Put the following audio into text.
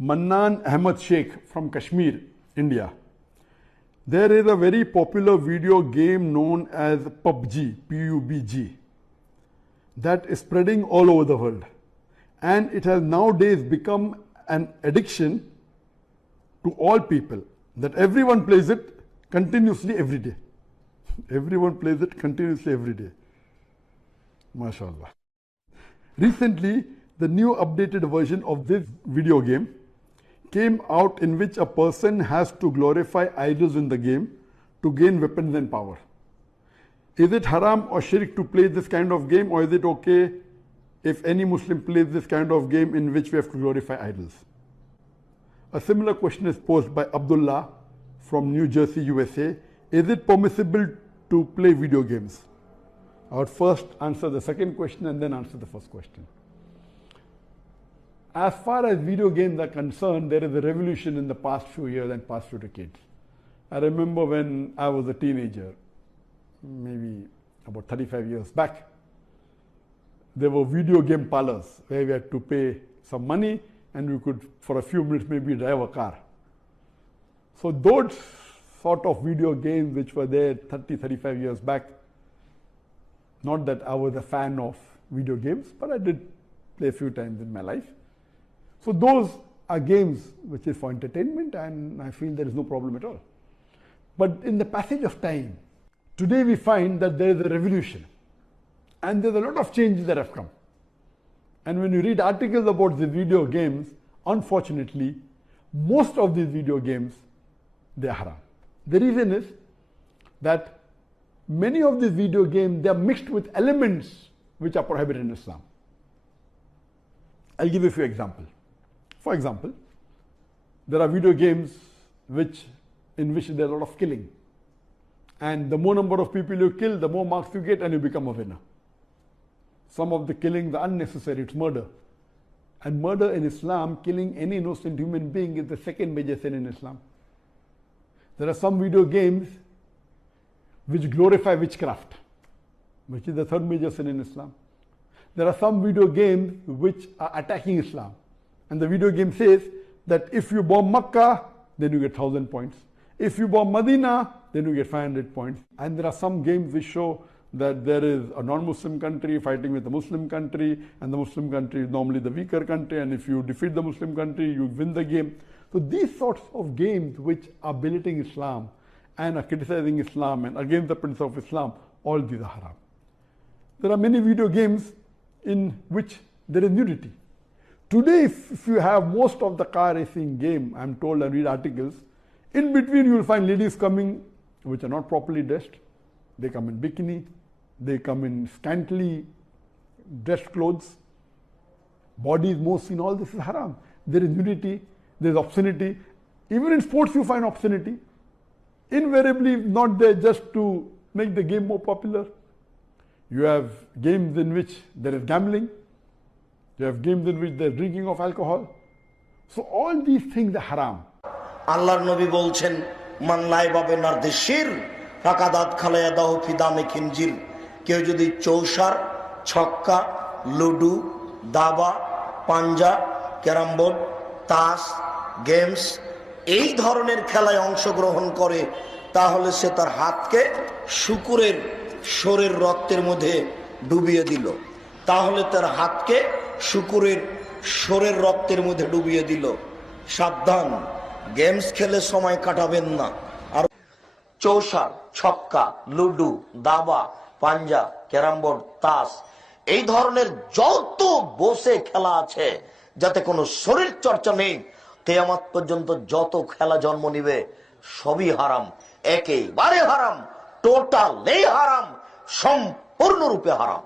Mannan Ahmed Sheikh from Kashmir, India. There is a very popular video game known as PUBG, P-U-B-G, that is spreading all over the world. And it has nowadays become an addiction to all people, that everyone plays it continuously every day. Everyone plays it continuously every day. MashaAllah. Recently, the new updated version of this video game came out, in which a person has to glorify idols in the game to gain weapons and power. Is it haram or shirk to play this kind of game, or is it okay if any Muslim plays this kind of game in which we have to glorify idols? A similar question is posed by Abdullah from New Jersey, USA. Is it permissible to play video games? I would first answer the second question and then answer the first question. As far as video games are concerned, there is a revolution in the past few years and past few decades. I remember when I was a teenager, maybe about 35 years back, there were video game parlors where we had to pay some money and we could, for a few minutes, maybe drive a car. So those sort of video games which were there 30, 35 years back, not that I was a fan of video games, but I did play a few times in my life. So those are games which is for entertainment, and I feel there is no problem at all. But in the passage of time, today we find that there is a revolution and there's a lot of changes that have come. And when you read articles about the video games, unfortunately, most of these video games, they are haram. The reason is that many of these video games, they are mixed with elements which are prohibited in Islam. I'll give you a few examples. For example, there are video games in which there is a lot of killing. And the more number of people you kill, the more marks you get and you become a winner. Some of the killing, the unnecessary, it's murder. And murder in Islam, killing any innocent human being, is the second major sin in Islam. There are some video games which glorify witchcraft, which is the third major sin in Islam. There are some video games which are attacking Islam. And the video game says that if you bomb Makkah, then you get 1,000 points. If you bomb Medina, then you get 500 points. And there are some games which show that there is a non-Muslim country fighting with a Muslim country, and the Muslim country is normally the weaker country, and if you defeat the Muslim country, you win the game. So these sorts of games which are belittling Islam and are criticizing Islam and against the principle of Islam, all these are haram. There are many video games in which there is nudity. Today, if you have most of the car racing game, I'm told, and read articles, in between you will find ladies coming which are not properly dressed. They come in bikini, they come in scantily dressed clothes, bodies more seen, all this is haram. There is nudity, there is obscenity. Even in sports you find obscenity. Invariably not there just to make the game more popular. You have games in which there is gambling. You have games in which there is drinking of alcohol. So all these things are haram. Allah's Nabi bolchen, man laiba benar deshir, fakadat khalaya dahu fidame khinjir. Keu jodi choushar, chhokka, ludu, daba, panja, carom board, তাস, games এই ধরনের খেলায় অংশগ্রহণ করে, তাহলে সে তার হাতকে শুকুরের শোরের রক্তের মধ্যে ডুবিয়ে দিল। তাহলে তার হাতকে শুকুরের শোরের রক্তের মধ্যে ডুবিয়ে দিল। সাবধান, গেমস খেলে সময় কাটাবেন না। আর চৌসার, ছক্কা, লুডু, দাবা, পাঞ্জা, ক্যারাম বোর্ড, তাস এই ধরনের যত বসে খেলা আছে, যাতে কোনো শরীর চর্চা নেই, কিয়ামত পর্যন্ত যত খেলা জন্ম নিবে সবই হারাম, একেবারে হারাম, টোটালি হারাম, সম্পূর্ণরূপে হারাম।